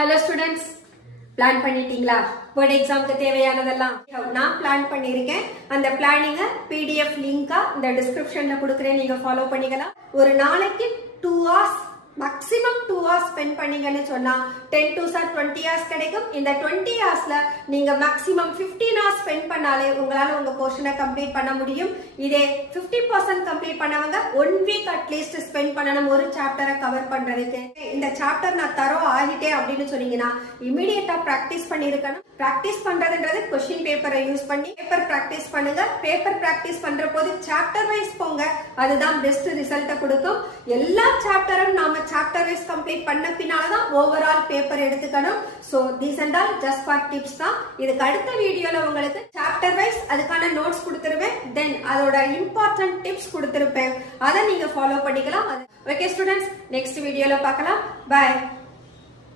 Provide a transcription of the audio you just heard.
Hello students, plan பண்ணிட்டீங்களா? board examக்கு தேவையானதெல்லாம் நான் plan பண்ணிருக்கேன். அந்த பிளானிங்க PDF லிங்கா இந்த descriptionல கொடுக்கிறேன், நீங்க ஃபாலோ பண்ணிக்கலாம். ஒரு நாளைக்கு 2 hours maximum 2 hours spend பண்ணீங்கன்னு சொன்னா 10 to 20 hours கிடைக்கும். இந்த 20 hoursல நீங்க maximum 15 hours spend பண்ணாலே உங்களால உங்க போர்ஷனை கம்ப்ளீட் பண்ண முடியும். இதே 50% கம்ப்ளீட் பண்ணவங்க 1 week அட்லீஸ்ட் ஸ்பெண்ட் பண்ணணும் ஒரு சாப்டரை கவர் பண்றதுக்கு. இந்த சாப்டர் நான் தரோ ஆகிட்டே அப்படின்னு சொன்னீங்கன்னா இமீடியட்டா பிராக்டிஸ் பண்ணிருக்கணும். பிராக்டிஸ் பண்றதுன்றது கொஸ்டின் பேப்பரை யூஸ் பண்ணி பேப்பர் பிராக்டிஸ் பண்ணுங்க. பேப்பர் பிராக்டிஸ் பண்ற போது சாப்டர் வைஸ் போங்க, அதுதான் பெஸ்ட் ரிசல்ட்டை கொடுக்கும். எல்லா சாப்டரும் நாம சாப்டர் வைஸ் கம்ப்ளீட் பண்ண பின்னால்தான் ஓவரால் பேப்பர் எடுத்துக்கணும். So these and all just for tips தான். இதுக்கு அடுத்த வீடியோல உங்களுக்கு சாப்டர் வைஸ் அதுக்கான நோட்ஸ் கொடுத்துருவேன், தென் அதோட இம்பார்ட்டன்ட் டிப்ஸ் கொடுத்துருப்பேன், அதை நீங்க ஃபாலோ பண்ணிக்கலாம். ஓகே ஸ்டூடெண்ட்ஸ், நெக்ஸ்ட் வீடியோல பார்க்கலாம். பை.